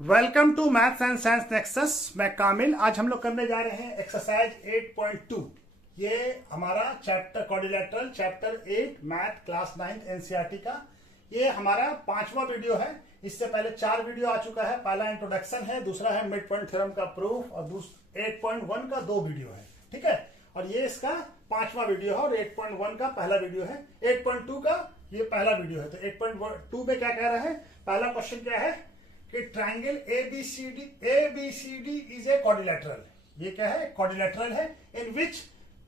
Welcome to maths and science nexus. मैं कामिल। आज हम लोग करने जा रहे हैं एक्सरसाइज 8.2। ये हमारा chapter quadrilateral chapter 8 math class 9 NCERT का ये हमारा 5वां वीडियो है। इससे पहले 4 वीडियो आ चुका है। पहला इंट्रोडक्शन है, दूसरा है मिड पॉइंट थ्योरम का प्रूफ और 8.1 का 2 वीडियो है। ठीक है, और ये इसका 5वां वीडियो है और 8.1 का पहला वीडियो है। 8.2 का ये पहला वीडियो है। तो 8.2 में क्या कह रहा है? पहला क्वेश्चन क्या है कि triangle ABCD is a quadrilateral. ये क्या है? क्वाड्रिलेटरल है। In which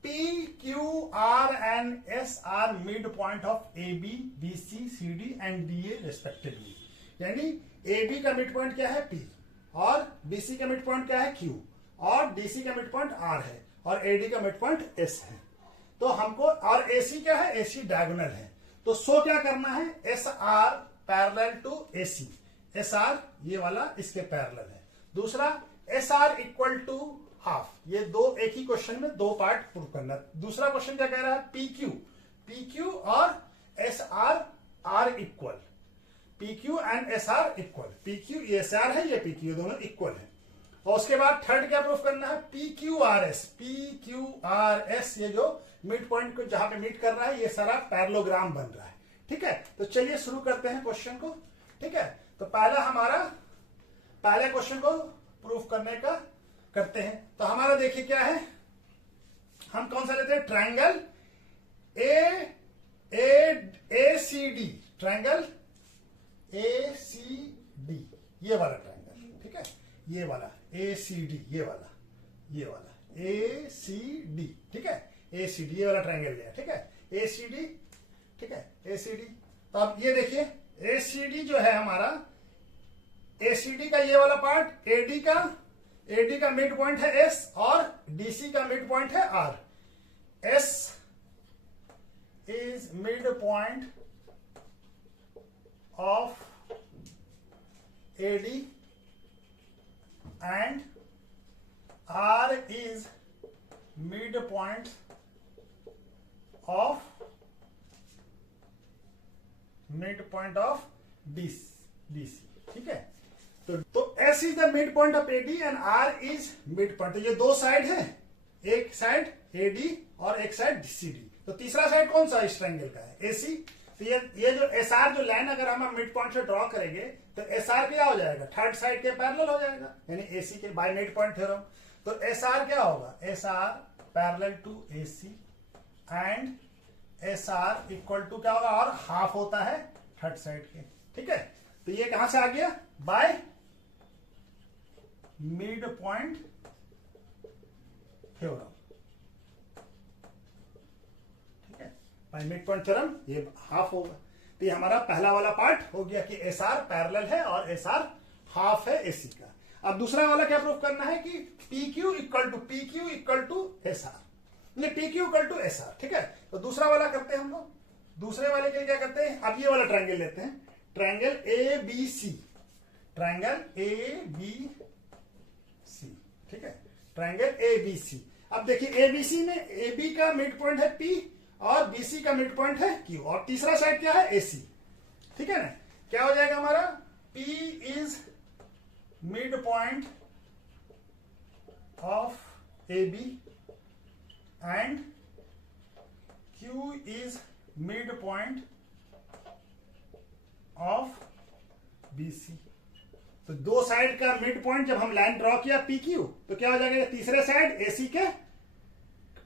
P Q R and S R mid point of A B B C C D and D A respectively. यानी ए बी का मिड पॉइंट क्या है? P, और B C का मिड पॉइंट क्या है? Q, और D C का मिड पॉइंट आर है, और ए डी का मिड पॉइंट एस है। तो हमको, और ए सी क्या है? ए सी डायगोनल है। तो सो क्या करना है? S R parallel to A C. S R ये वाला इसके पैरेलल है। दूसरा S R equal to half. ये दो एक ही क्वेश्चन में दो पार्ट प्रूव करना। दूसरा क्वेश्चन क्या कह रहा है? पी क्यू और S R are equal. P Q and S R equal. P Q ये एस आर है, ये पी क्यू, दोनों इक्वल है। और उसके बाद थर्ड क्या प्रूफ करना है? P Q R S. P Q R S ये जो मिड पॉइंट को जहां पे मीट कर रहा है, ये सारा पैरेललोग्राम बन रहा है। ठीक है, तो चलिए शुरू करते हैं क्वेश्चन को। ठीक है, तो पहले क्वेश्चन को प्रूफ करने का करते हैं। तो हमारा देखिए क्या है, हम कौन सा लेते हैं? Triangle A C D. Triangle A C D, ये वाला ट्राइंगल। ठीक है, ये वाला ए सी डी, ये वाला ए सी डी। ठीक है, ए सी डी ये वाला ट्राइंगल लिया। ठीक है, ए सी डी। ठीक है, ए सी डी। तो अब ये देखिए ए सी डी जो है हमारा, ए सी डी का ये वाला पार्ट, ए डी का मिड पॉइंट है एस और डी सी का मिड पॉइंट है R. S is mid point of A D and R is mid point of DC। ठीक है, तो S is the mid point of AD and R is mid point. तो ये दो side है, एक साइड AD और एक साइड CD। तो तीसरा साइड कौन सा इस ट्रायंगल का है? AC। तो ये जो SR जो लाइन अगर हम मिड पॉइंट से ड्रॉ करेंगे तो SR क्या हो जाएगा? थर्ड साइड के पैरेलल हो जाएगा, यानी AC के बाय मिड पॉइंट थ्योरम। तो SR क्या होगा? SR parallel to AC and SR equal to क्या होगा? और हाफ होता है थर्ड साइड के। ठीक है, तो ये कहां से आ गया? Bye mid point theorem. ठीक है, बाय मिड पॉइंट थ्योरम ये हाफ होगा। तो ये हमारा पहला वाला पार्ट हो गया कि SR पैरेलल है और SR हाफ है AC का। अब दूसरा वाला क्या प्रूफ करना है कि PQ equal to SR, PQ equal to SR। ठीक है, तो दूसरा वाला करते हैं हम लोग। दूसरे वाले के लिए क्या करते हैं? अब ये वाला ट्रायंगल लेते हैं, ट्रायंगल ABC। Triangle ABC। ठीक है, ट्रायंगल ABC। अब देखिए ABC में AB का मिड पॉइंट है P और BC का मिड पॉइंट है Q, और तीसरा साइड क्या है? AC। ठीक है ना, क्या हो जाएगा हमारा? P is mid point of AB and Q is mid point of BC। तो दो साइड का मिड पॉइंट जब हम लाइन ड्रॉ किया PQ, तो क्या हो जाएगा? तीसरे साइड AC के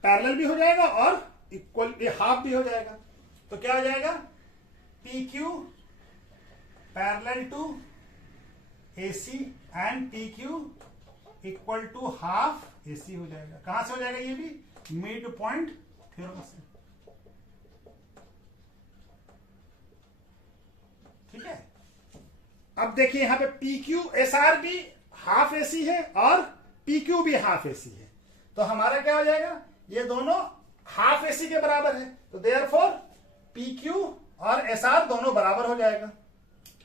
पैरेलल भी हो जाएगा और इक्वल हाफ भी हो जाएगा। तो क्या हो जाएगा? PQ parallel to AC and PQ equal to half AC हो जाएगा। कहां से हो जाएगा? ये भी मिड पॉइंट थ्योरम से। ठीक है, अब देखिए यहां पे PQ SR भी हाफ AC है और PQ भी हाफ AC है। तो हमारा क्या हो जाएगा? ये दोनों हाफ AC के बराबर है। तो देयरफॉर PQ और SR दोनों बराबर हो जाएगा,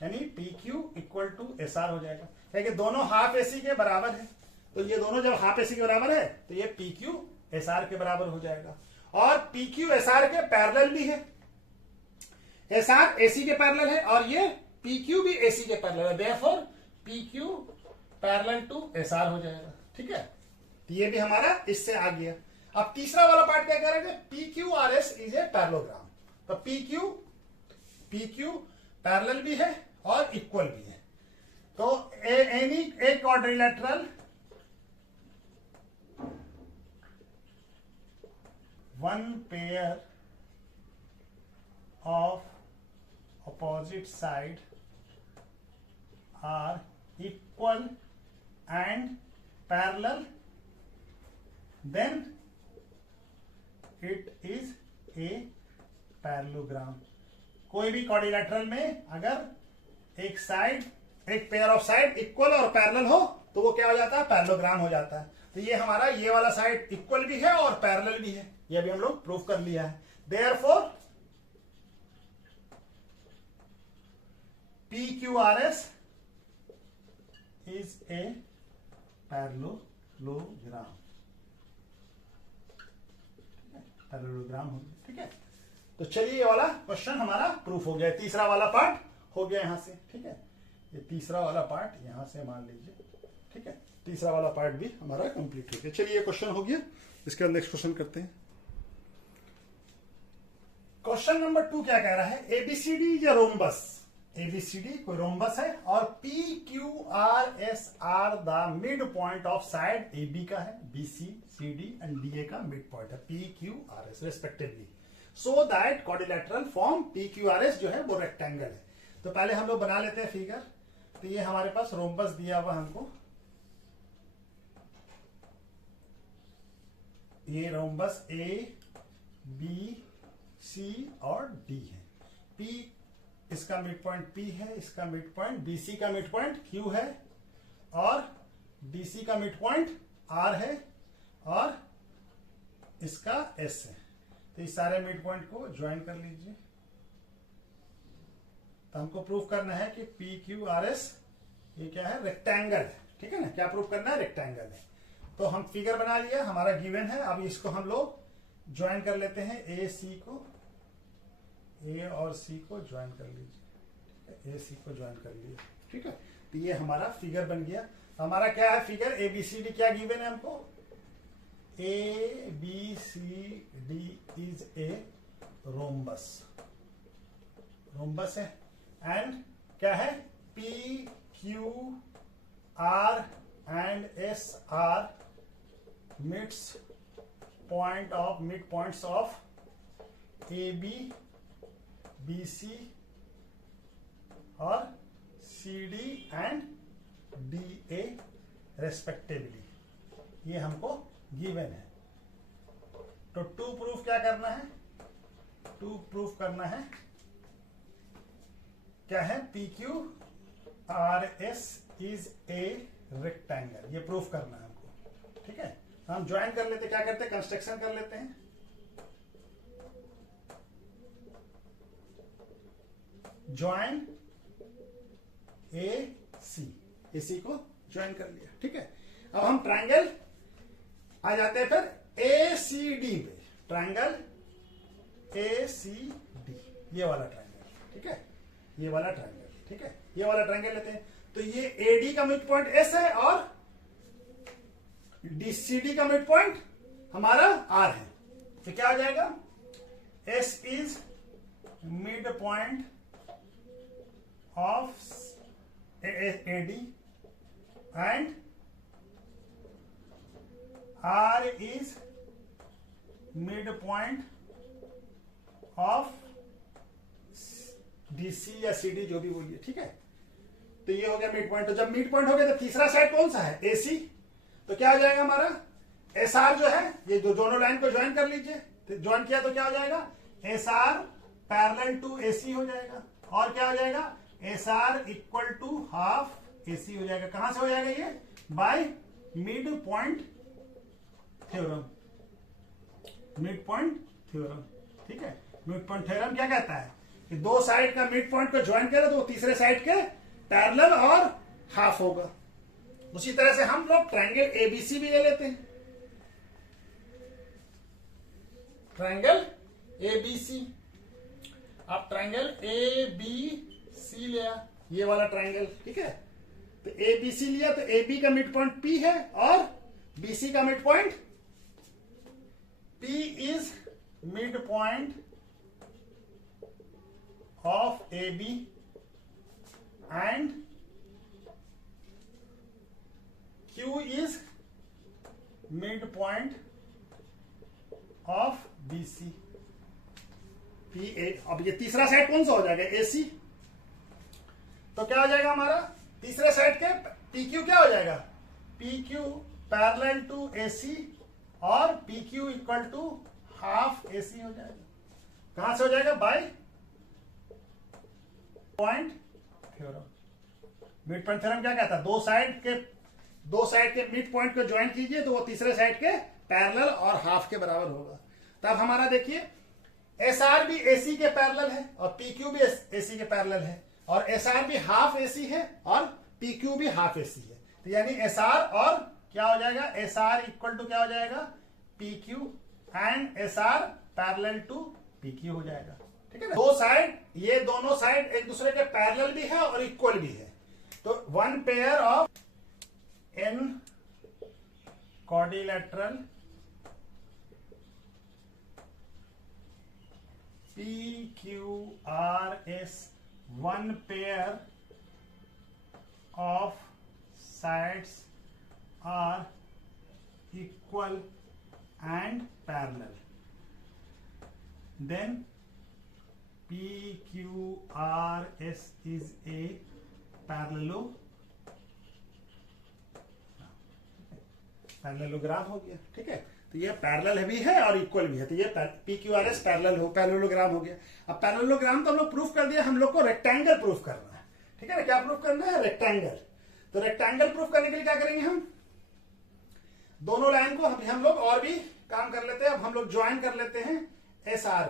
यानी PQ इक्वल टू SR हो जाएगा, क्योंकि दोनों हाफ AC के बराबर है। तो ये दोनों जब हाफ AC के बराबर है तो ये PQ SR के बराबर हो जाएगा, और PQ SR के पैरेलल भी है। SR AC के पैरेलल है और ये PQ भी AC के पैरेलल है। Therefore PQ parallel to SR हो जाएगा। ठीक है, तो ये भी हमारा इससे आ गया। अब तीसरा वाला पार्ट क्या करेंगे, P Q R S is a parallelogram. तो पी क्यू पैरेलल भी है और इक्वल भी है। तो any a quadrilateral one pair of opposite side are equal and parallel, then it is a parallelogram। कोई भी क्वाड्रिलेटरल में अगर एक साइड, एक पेयर ऑफ साइड इक्वल और पैरेलल हो तो वो क्या हो जाता है, पैरेललोग्राम हो जाता है। तो ये हमारा ये वाला साइड इक्वल भी है और पैरेलल भी है, ये भी हम लोग प्रूव कर लिया है। Therefore PQRS is a parallelogram। Parallelogram हो गया। ठीक है, तो चलिए ये वाला क्वेश्चन हमारा प्रूफ हो गया, तीसरा वाला पार्ट हो गया यहां से। ठीक है, ये तीसरा वाला पार्ट यहां से मान लीजिए। ठीक है, तीसरा वाला पार्ट भी हमारा कंप्लीट हो गया। चलिए ये क्वेश्चन हो गया, इसके नेक्स्ट क्वेश्चन करते हैं। क्वेश्चन नंबर 2 क्या कह रहा है, एबीसीडी या रोम्बस। एबीसीडी कोई रोम्बस है और P Q R S are the mid point of side A B का है, B C C D and D A का मिड पॉइंट है, P Q R S respectively, so that quadrilateral form P Q R S जो है वो rectangle है। तो पहले हम लोग बना लेते हैं फिगर। तो ये हमारे पास रोम्बस दिया हुआ हमको, ये रोम्बस ए बी सी और डी है। पी इसका मिड पॉइंट P है, इसका मिड पॉइंट BC का मिड पॉइंट Q है और DC का मिड पॉइंट R है और इसका S है। तो इस सारे मिड पॉइंट को ज्वाइन कर लीजिए। तो हमको प्रूफ करना है कि PQRS ये क्या है, रेक्टेंगल है। ठीक है ना, क्या प्रूफ करना है, रेक्टेंगल है। तो हम फिगर बना लिया, हमारा गिवन है। अब इसको हम लोग ज्वाइन कर लेते हैं, ए सी को, ए और सी को ज्वाइन कर लीजिए, ए सी को ज्वाइन कर लिया। ठीक है, तो ये हमारा फिगर बन गया। हमारा क्या है figure, A B C D क्या गिवन है हमको, A B C D is a rhombus, rhombus है। एंड क्या है, P Q R and S R mid points of A B B C और C D and D A respectively, ये हमको given है। तो टू प्रूफ क्या करना है, टू प्रूफ करना है क्या है, P Q R S is a rectangle, ये प्रूफ करना है हमको। ठीक है, हम ज्वाइन कर लेते, क्या करते हैं, कंस्ट्रक्शन कर लेते हैं। ज्वाइन ए सी को ज्वाइन कर लिया। ठीक है, अब हम ट्रायंगल आ जाते हैं फिर ए सी डी पे, ट्रायंगल ए सी डी, ये वाला ट्रायंगल। ठीक है, ये वाला ट्रायंगल। ठीक है, ये वाला ट्रायंगल लेते हैं। तो ये ए डी का मिड पॉइंट एस है और डी सी डी का मिड पॉइंट हमारा आर है। तो क्या आ जाएगा, S is mid point of AD and R is midpoint of DC या CD जो भी बोलिए। ठीक है, तो ये हो गया मिड पॉइंट। तो जब मिड पॉइंट हो गया तो तीसरा साइड कौन सा है, AC। तो क्या हो जाएगा हमारा, SR जो है, ये दोनों लाइन को ज्वाइन कर लीजिए। तो ज्वाइन किया तो क्या हो जाएगा, SR पैरेलल टू AC हो जाएगा। और क्या हो जाएगा, SR equal to half AC हो जाएगा। कहां से हो जाएगा ये, by mid point theorem, mid point theorem. ठीक है, मिड पॉइंट थ्योरम क्या कहता है कि दो साइड का मिड पॉइंट को ज्वाइन करे तो तीसरे साइड के पैरेलल और हाफ होगा। उसी तरह से हम लोग ट्रायंगल एबीसी भी ले लेते हैं, ट्रायंगल एबीसी। आप ट्रायंगल ए बी सी लिया, ये वाला ट्रायंगल। ठीक है, तो ए बी सी लिया, तो ए बी का मिड पॉइंट पी है और बी सी का mid point P is mid point of A B and Q is mid point of B C. P A, अब ये तीसरा साइड कौन सा हो जाएगा? ए सी। तो क्या हो जाएगा हमारा तीसरे साइड के पी क्यू क्या हो जाएगा? P Q parallel to A C और P Q equal to half A C हो जाएगा। कहां से हो जाएगा? By point theorem. Mid point theorem क्या कहता है? दो साइड के मिड पॉइंट को ज्वाइन कीजिए तो वो तीसरे साइड के पैरेलल और हाफ के बराबर होगा। तब हमारा देखिए एस आर भी एसी के पैरेलल है और पी क्यू भी एसी के पैरेलल है और एस आर भी हाफ एसी है और पी क्यू भी हाफ एसी है। तो यानी एस आर और क्या हो जाएगा? एस आर इक्वल टू क्या हो जाएगा? P Q and S R parallel to P Q हो जाएगा। ठीक है ना? दो साइड, ये दोनों साइड एक दूसरे के पैरेलल भी है और इक्वल भी है। तो one pair of an quadrilateral PQRS, one pair of sides are equal and parallel. Then PQRS is a parallelogram हो गया। ठीक है, तो ये पैरेलल भी है और इक्वल भी है, तो ये PQRS पैरेललोग्राम हो गया। अब पैरेललोग्राम तो हम लोग प्रूफ कर दिया, हम लोग को रेक्टेंगल प्रूफ करना है। ठीक है ना? क्या प्रूफ करना है? रेक्टेंगल। तो रेक्टेंगल प्रूफ करने के लिए क्या करेंगे? हम दोनों लाइन को हम लोग और भी काम कर लेते हैं। अब हम लोग ज्वाइन कर लेते हैं एस आर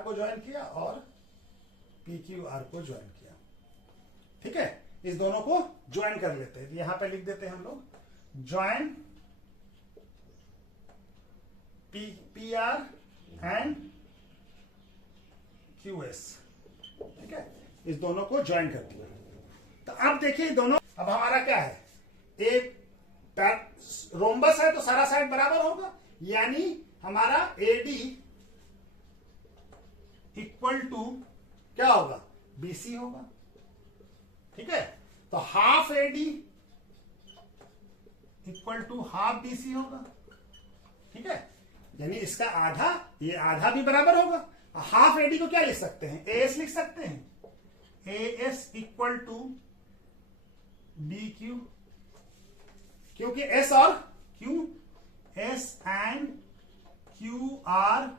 को ज्वाइन किया और PQR को ज्वाइन किया। ठीक है, इस दोनों को ज्वाइन कर लेते हैं। यहां पे लिख देते हैं हम लोग ज्वाइन PR एंड QS। ठीक है, इस दोनों को ज्वाइन कर दिया। तो अब देखिए दोनों, अब हमारा क्या है? एक रोम्बस है तो सारा साइड बराबर होगा, यानी हमारा AD इक्वल टू क्या होगा? BC होगा। ठीक है, तो half AD equal to half BC होगा। ठीक है, यानी इसका आधा, ये आधा भी बराबर होगा। हाफ AD को क्या लिख सकते हैं? AS लिख सकते हैं। AS इक्वल टू BQ, क्योंकि S और Q, S and Q are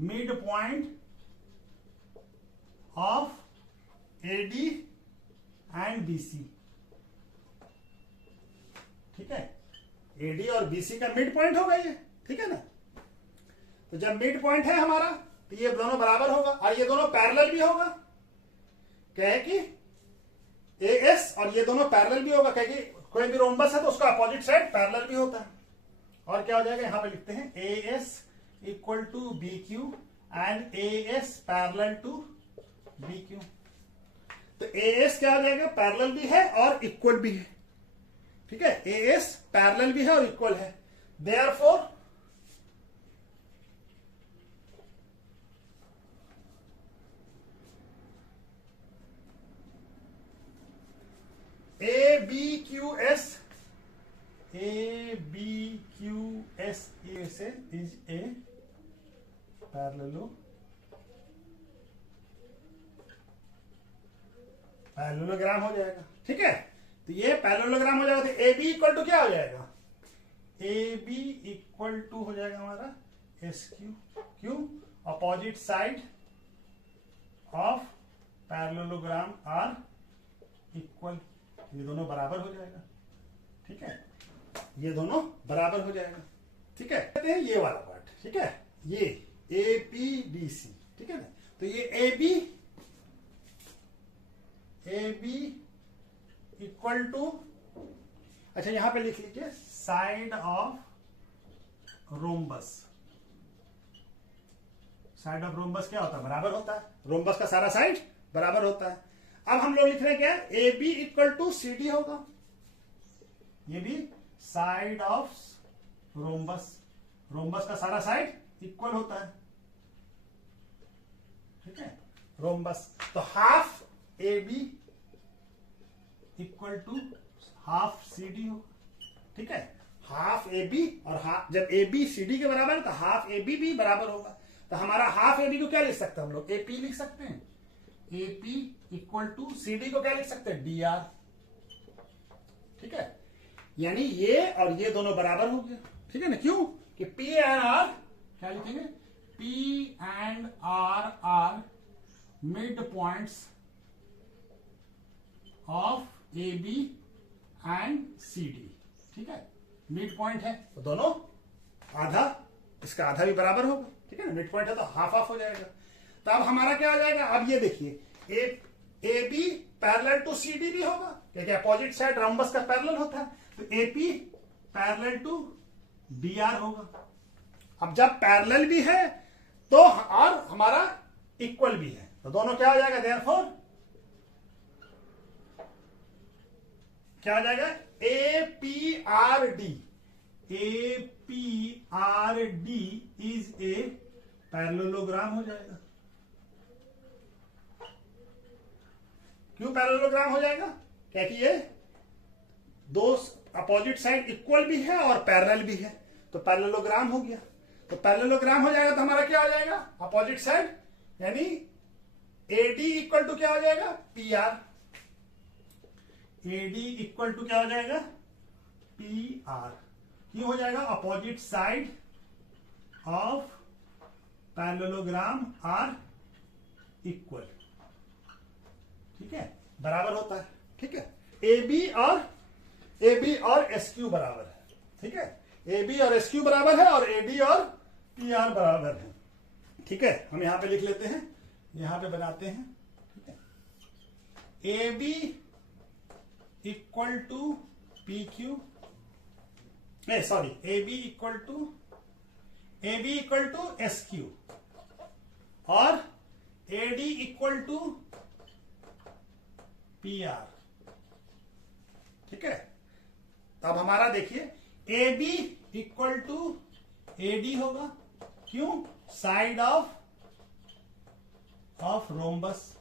mid point of AD and BC। ठीक है, AD और BC का मिड पॉइंट होगा ये। ठीक है ना? तो जब मिड पॉइंट है हमारा तो ये दोनों बराबर होगा और ये दोनों पैरेलल भी होगा। क्या है कि AS और ये दोनों पैरेलल भी होगा, क्या कि कोई भी रोम्बस है तो उसका अपोजिट साइड पैरेलल भी होता है। और क्या हो जाएगा? यहां पे लिखते हैं AS equal to BQ and AS parallel to BQ। तो AS क्या हो जाएगा? पैरेलल भी है और इक्वल भी है। ठीक है, AS पैरेलल भी है और इक्वल है। Therefore ABQS is a parallelogram हो जाएगा। ठीक है, तो ये पैरेललोग्राम हो जाएगा। तो AB इक्वल टू क्या हो जाएगा? AB इक्वल टू हो जाएगा हमारा SQ, क्यों? Opposite side of parallelogram are equal, ये दोनों बराबर हो जाएगा। ठीक है, ये दोनों बराबर हो जाएगा। ठीक है, कहते हैं ये वाला पार्ट। ठीक है, ये APDC। ठीक है ना? तो ये AB इक्वल टू, अच्छा यहां पे लिख लीजिए side of rhombus. Side of rhombus क्या होता है? बराबर होता है। रोम्बस का सारा साइड बराबर होता है। अब हम लोग लिख रहे हैं क्या, A B equal to C D होगा, ये भी साइड ऑफ रोम्बस, रोम्बस का सारा साइड इक्वल होता है, ठीक है, रोम्बस। तो half A B equal to half C D होगा, ठीक है, हाफ ए बी और हाफ, जब ए बी सी डी के बराबर है तो हाफ ए बी भी बराबर होगा। तो हमारा हाफ ए बी को क्या लिख सकते हैं हम लोग, ए पी लिख सकते हैं, A P equal to C D को क्या लिख सकते हैं, डी आर, ठीक है, यानी ये और ये दोनों बराबर हो गया, ठीक है ना, क्यों कि पी एंड आर क्या लिखेंगे, P and R are mid points of A B and C D, ठीक है, मिड पॉइंट है तो दोनों आधा, इसका आधा भी बराबर होगा, ठीक है ना, मिड पॉइंट है तो हाफ हाफ हो जाएगा। तो अब हमारा क्या आ जाएगा, अब ये देखिए A B parallel to C D भी होगा, क्योंकि अपोजिट साइड रोम्बस का पैरेलल होता है, तो A P parallel to D R होगा। अब जब पैरेलल भी है तो और हमारा इक्वल भी है, तो दोनों क्या हो जाएगा, देयरफॉर क्या आ जाएगा, A P R D, A P R D is a parallelogram हो जाएगा। क्यों पैरेललोग्राम हो जाएगा, क्या कि ये दो अपोजिट साइड इक्वल भी है और पैरेलल भी है, तो पैरेललोग्राम हो गया। तो पैरेललोग्राम हो जाएगा तो हमारा क्या हो जाएगा, अपोजिट साइड, यानी ए डी इक्वल टू क्या हो जाएगा, P R, A D equal to क्या हो जाएगा, पी आर, क्यों हो जाएगा, opposite side of parallelogram are equal, ठीक है, बराबर होता है, ठीक है, ए बी और एस क्यू बराबर है, ठीक है, ए बी और एस क्यू बराबर है और ए डी और पी आर बराबर है, ठीक है। हम यहां पे लिख लेते हैं, यहां पे बनाते हैं, ठीक है, A B equal to P Q, नहीं sorry, A B equal to S Q और A D equal to P R, ठीक है। अब हमारा देखिए A B equal to A D होगा, क्यों, साइड ऑफ रोम्बस,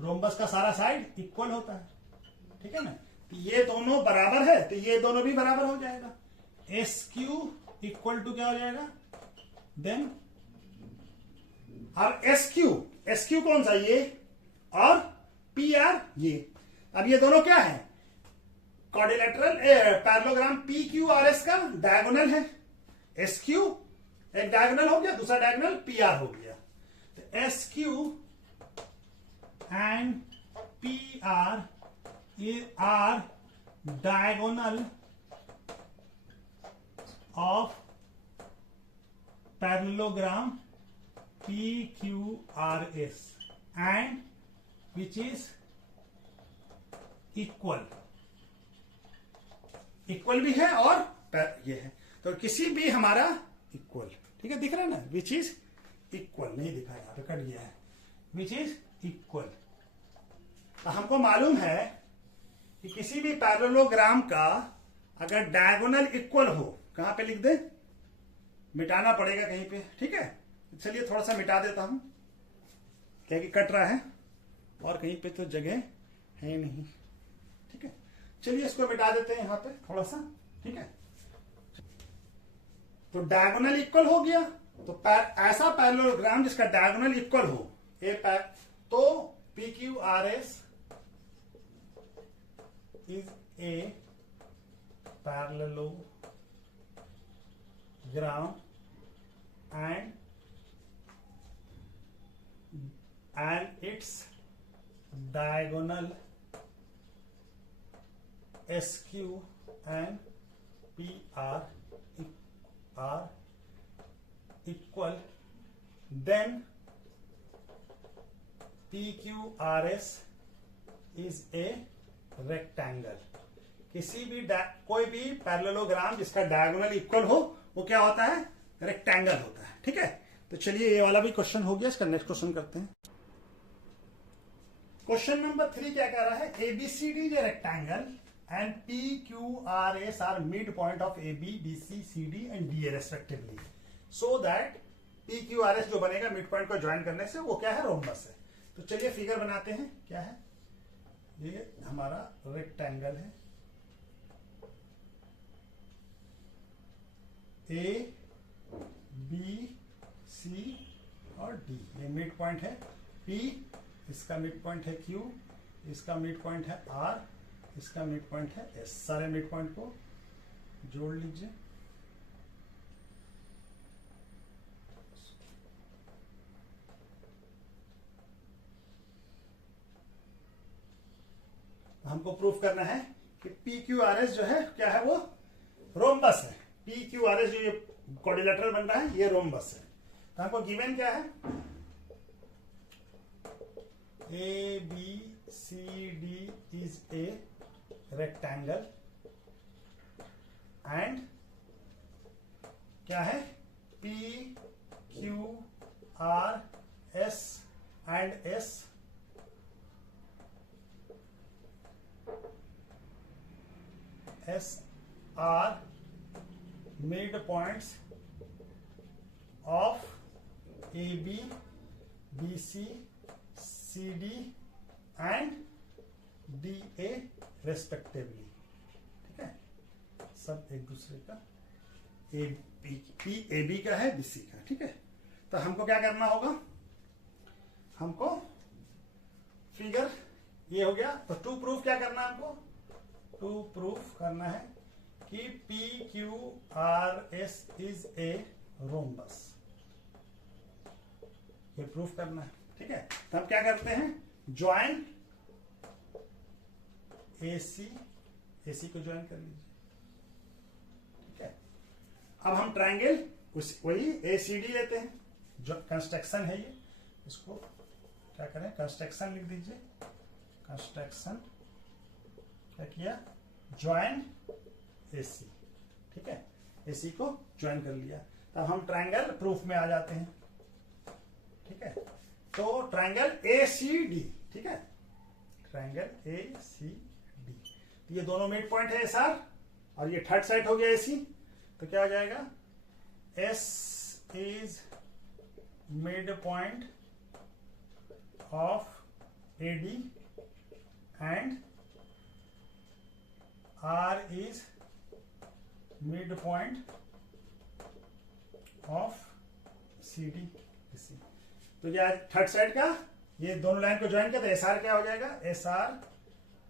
रोम्बस का सारा साइड इक्वल होता है, ठीक है ना, तो ये दोनों बराबर है तो ये दोनों भी बराबर हो जाएगा। एस क्यू इक्वल टू क्या हो जाएगा, देन अब एस क्यू कौन सा, ये, और पी आर ये, अब ये दोनों क्या है, quadrilateral parallelogram P Q R S का डायगोनल है, एस क्यू एक डायगोनल हो गया, दूसरा डायगोनल पी आर हो गया, तो S Q and P R are diagonal of parallelogram P Q R S and which is equal भी है और ये है, तो किसी भी हमारा इक्वल, ठीक है, दिख रहा है ना, विच इज इक्वल, नहीं दिखा यहां पे, कट गया है, विच इज इक्वल। तो हमको मालूम है कि किसी भी पैरेललोग्राम का अगर डायगोनल इक्वल हो, कहां पे लिख दे, मिटाना पड़ेगा कहीं पे, ठीक है, चलिए थोड़ा सा मिटा देता हूं, क्या कि कट रहा है और कहीं पे तो जगह है नहीं, ठीक है, चलिए इसको मिटा देते हैं यहां पे थोड़ा सा, ठीक है। तो डायगोनल इक्वल हो गया, तो ऐसा पैरेललोग्राम जिसका डायगोनल इक्वल हो, तो P Q R S is a parallelogram and its diagonal SQ and PR are equal, then PQRS is a rectangle। किसी भी कोई भी पैरेललोग्राम जिसका डायगोनल इक्वल हो वो क्या होता है, रेक्टेंगल होता है, ठीक है। तो चलिए ये वाला भी क्वेश्चन हो गया, इसका नेक्स्ट क्वेश्चन करते हैं। क्वेश्चन नंबर 3 क्या कह रहा है, ABCD is a rectangle and PQRS are mid point of AB, BC, CD and DA respectively, so that PQRS जो बनेगा मिड पॉइंट को ज्वाइन करने से वो क्या है, रोम्बस है। तो चलिए फिगर बनाते हैं। क्या है ये, हमारा रेक्टेंगल है, A, B, C और D, ये मिड पॉइंट है P, इसका मिड पॉइंट है Q, इसका मिड पॉइंट है R, इसका मिड पॉइंट है S। सारे मिड पॉइंट को जोड़ लीजिए। हमको प्रूफ करना है कि PQRS जो है क्या है, वो रोम्बस है। PQRS जो ये क्वाड्रिलेटरल बन रहा है ये रोम्बस है। तो हमको गिवन क्या है, ABCD is a rectangle and क्या है, PQRS and S are midpoints of AB, BC, CD and DA respectively. ठीक है, सब एक दूसरे का, AB का है, BC का। ठीक है, तो हमको क्या करना होगा, हमको फिगर ये हो गया। तो टू प्रूफ क्या करना है, हमको टू प्रूफ करना है कि PQRS इज ए रोम्बस, ये प्रूफ करना है। ठीक है, तो हम क्या करते हैं, ज्वाइन AC को ज्वाइन कर लीजिए। ठीक है, अब हम ट्रायंगल वही ACD लेते हैं, जो कंस्ट्रक्शन है ये, इसको क्या करें, कंस्ट्रक्शन लिख दीजिए। कंस्ट्रक्शन क्या किया, ज्वाइन AC। ठीक है, AC को ज्वाइन कर लिया, तब हम ट्रायंगल प्रूफ में आ जाते हैं। ठीक है, तो ट्रायंगल ACD, ठीक है, ट्रायंगल ACD, तो ये दोनों मिड पॉइंट है SR और ये थर्ड साइड हो गया AC। तो क्या हो जाएगा, S is mid point of AD and R is midpoint of CD, BC। तो ये थर्ड साइड का, ये दोनों लाइन को ज्वाइन किया तो SR क्या हो जाएगा, SR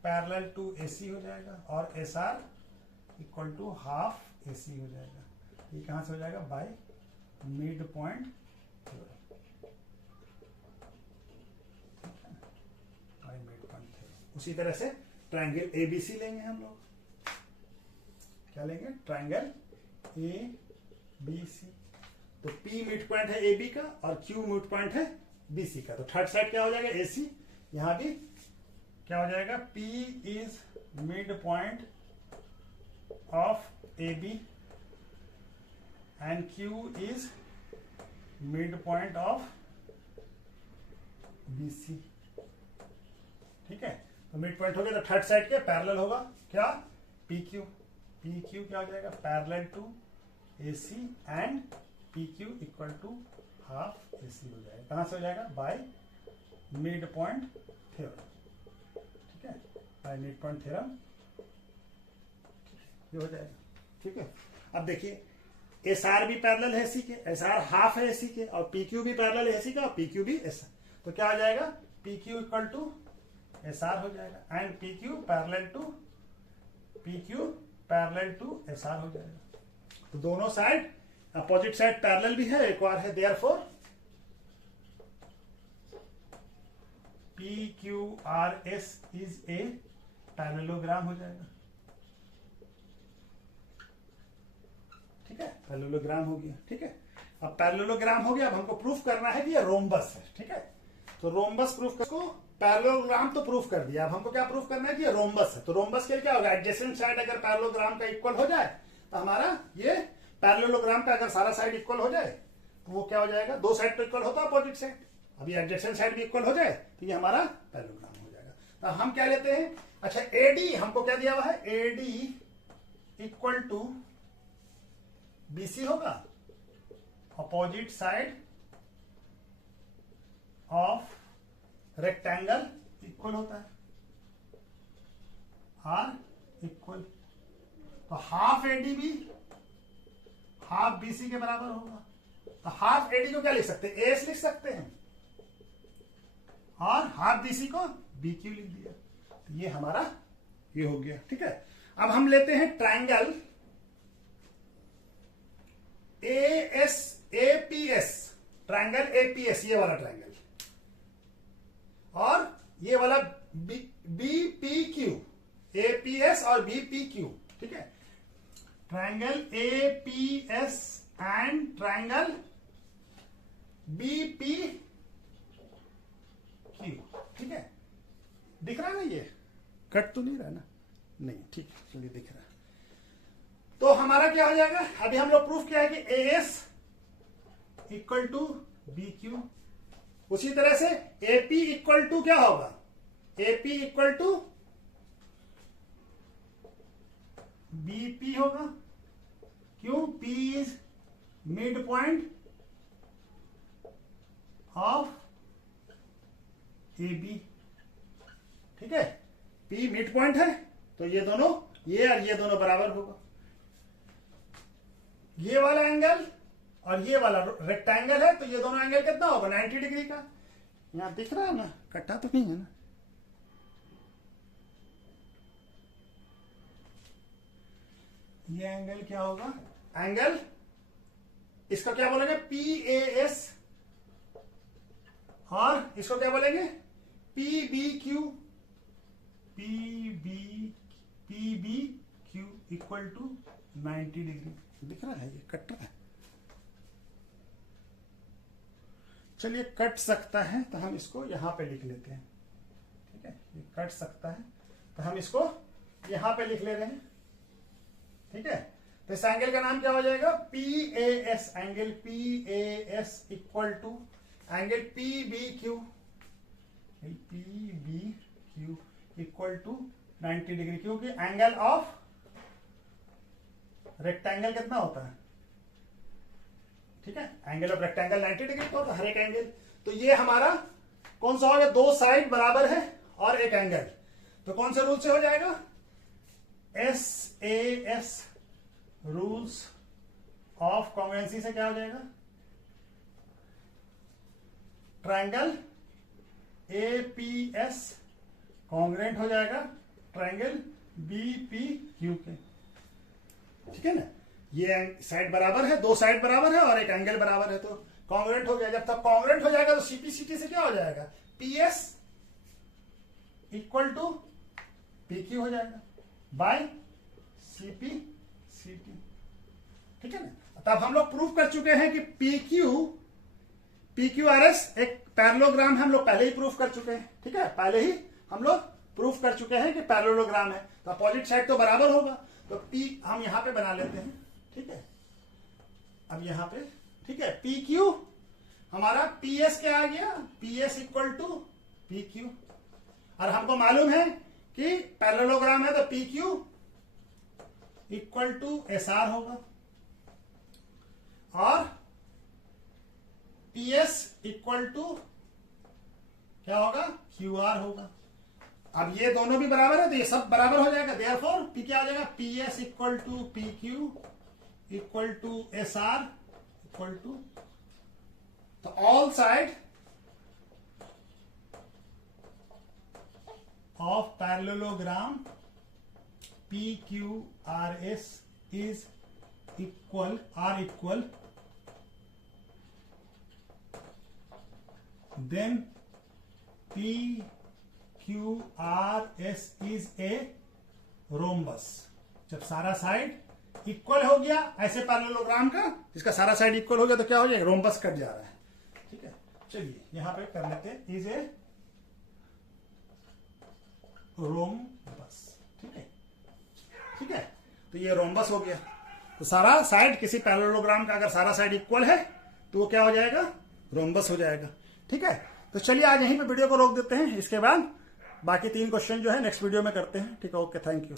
पैरेलल टू AC हो जाएगा और SR equal to half AC हो जाएगा। ये कहां से हो जाएगा, by mid point theorem. By mid point theorem. उसी तरह से ट्रायंगल ABC लेंगे हम लोग। क्या लेंगे, ट्रायंगल ABC। तो P मिड पॉइंट है AB का और Q मिड पॉइंट है BC का। तो थर्ड साइड क्या हो जाएगा, AC। यहां भी क्या हो जाएगा, P is mid point of AB and Q is mid point of BC। ठीक है, तो मिड पॉइंट हो गया, तो थर्ड साइड के पैरेलल होगा क्या, PQ क्या हो जाएगा, parallel to AC and PQ equal to half AC हो जाएगा। कहां से हो जाएगा, बाय मिड पॉइंट थ्योरम। ठीक है, बाय मिड पॉइंट थ्योरम ये हो जाएगा। ठीक है, अब देखिए SR भी पैरेलल है AC के, SR हाफ है AC के, और PQ भी पैरेलल है AC का और PQ भी SR। तो क्या हो जाएगा, PQ इक्वल टू SR हो जाएगा and PQ parallel to SR हो जाएगा। तो दोनों साइड, अपोजिट साइड पैरेलल भी है, एक और है, therefore PQRS is a parallelogram हो जाएगा। ठीक है, पैरेललोग्राम हो गया। ठीक है, अब पैरेललोग्राम हो गया, अब हमको प्रूफ करना है कि ये रोम्बस है। ठीक है, तो रोम्बस प्रूफ को, पैरेललोग्राम तो प्रूफ कर दिया, अब हमको क्या प्रूफ करना है कि ये रोम्बस है। तो रोम्बस के लिए क्या होगा, एडजेसेंट साइड अगर पैरेललोग्राम का इक्वल हो जाए तो हमारा ये पैरेललोग्राम का अगर सारा साइड इक्वल हो जाए तो वो क्या हो जाएगा, दो साइड तो इक्वल होता है अपोजिट साइड, अभी एडजेसेंट साइड भी इक्वल हो जाए तो ये हमारा पैरेललोग्राम हो जाएगा। तो हम क्या लेते हैं, अच्छा एडी हमको क्या दिया हुआ है, एडी इक्वल टू बीसी होगा, opposite side of rectangle equal होता है, आर इक्वल, तो हाफ एडी भी हाफ बीसी के बराबर होगा। तो हाफ एडी को क्या लिख सकते हैं, एस लिख सकते हैं, और हाफ बीसी को बी क्यू लिख दिया। तो ये हमारा ये हो गया, ठीक है। अब हम लेते हैं ट्रायंगल एपीएस, ट्रायंगल एपीएस, ये वाला ट्रायंगल, और ये वाला बीपीक्यू, एपीएस और बीपीक्यू, ठीक है। Triangle APS and triangle BPQ, ठीक है। दिख रहा है ना, ये कट तो नहीं रहा ना, नहीं, ठीक है, चलिए दिख रहा है। तो हमारा क्या हो जाएगा, अभी हम लोग प्रूफ किया है कि AS equal to B Q, उसी तरह से एपी इक्वल टू क्या होगा, एपी इक्वल टू बीपी होगा, क्यों, P is mid point of A B, ठीक है। पी मिड पॉइंट है, तो ये दोनों, ये और ये दोनों बराबर होगा। ये वाला एंगल और ये वाला रेक्टेंगल है, तो ये दोनों एंगल कितना होगा, 90 डिग्री का। यहां दिख रहा है ना, कट्टा तो नहीं है ना, ये एंगल क्या होगा, एंगल इसका क्या बोलेंगे, पी ए एस, और इसको क्या बोलेंगे, P B Q, P B Q equal to 90 degree. दिख रहा है, ये कट रहा है, चलिए कट सकता है तो हम इसको यहां पे लिख लेते हैं, ठीक है। ये कट सकता है तो हम इसको यहां पे लिख ले रहे हैं, ठीक है। तो इस एंगल का नाम क्या हो जाएगा, P A S, angle P A S equal to angle P B Q, P B Q equal to 90 degree, क्योंकि एंगल ऑफ रेक्टेंगल कितना होता है, ठीक है, एंगल ऑफ रेक्टेंगल 90 डिग्री तो हर एक एंगल। तो ये हमारा कौन सा हो गया, दो साइड बराबर है और एक एंगल, तो कौन से रूल से हो जाएगा, S A S, rules of congruency से क्या हो जाएगा, ट्रायंगल एपीएस कॉन्ग्रुएंट हो जाएगा ट्रायंगल बीपीक्यू के, ठीक है ना। ये साइड बराबर है, दो साइड बराबर है और एक एंगल बराबर है, तो कॉन्ग्रुएंट हो गया। जब तक कॉन्ग्रुएंट हो जाएगा तो सीपी से क्या हो जाएगा, पीएस इक्वल टू पीक्यू हो जाएगा बाय सीपी, ठीक है ना। तब हम लोग प्रूफ कर चुके हैं कि पीक्यू आर एस एक पैरेललोग्राम है, हम लोग पहले ही प्रूफ कर चुके हैं, ठीक है, पहले ही हम लोग प्रूफ कर चुके हैं कि पैरेललोग्राम है, तो अपोजिट साइड तो बराबर होगा। तो पी हम यहां पे बना लेते हैं, ठीक है। अब यहां पे, ठीक है, पी क्यू हमारा पी एस क्या आ गया, P S equal to P Q, और हमको मालूम है कि पैरेललोग्राम है तो P Q equal to S R होगा, और पी एस इक्वल टू क्या होगा, क्यू आर होगा। अब ये दोनों भी बराबर है तो ये सब बराबर हो जाएगा, देयरफॉर पी क्या हो जाएगा, P S equal to P Q equal to S R equal to, तो all side of parallelogram P Q R S is equal, are equal, then P Q R S is a rhombus. जब सारा side equal हो गया ऐसे parallelogram का, इसका सारा side equal हो गया तो क्या हो जाएगा, रोम्बस कट जा रहा है, ठीक है। चलिए यहां पे कर लेते हैं, इज ए रोम्बस, ठीक है, ठीक है। तो ये रोम्बस हो गया, तो सारा साइड किसी पैरेललोग्राम का अगर सारा साइड इक्वल है तो वो क्या हो जाएगा, रोम्बस हो जाएगा, ठीक है। तो चलिए आज यहीं पे वीडियो को रोक देते हैं, इसके बाद बाकी 3 क्वेश्चन जो है नेक्स्ट वीडियो में करते हैं। ठीक है, ओके, थैंक यू।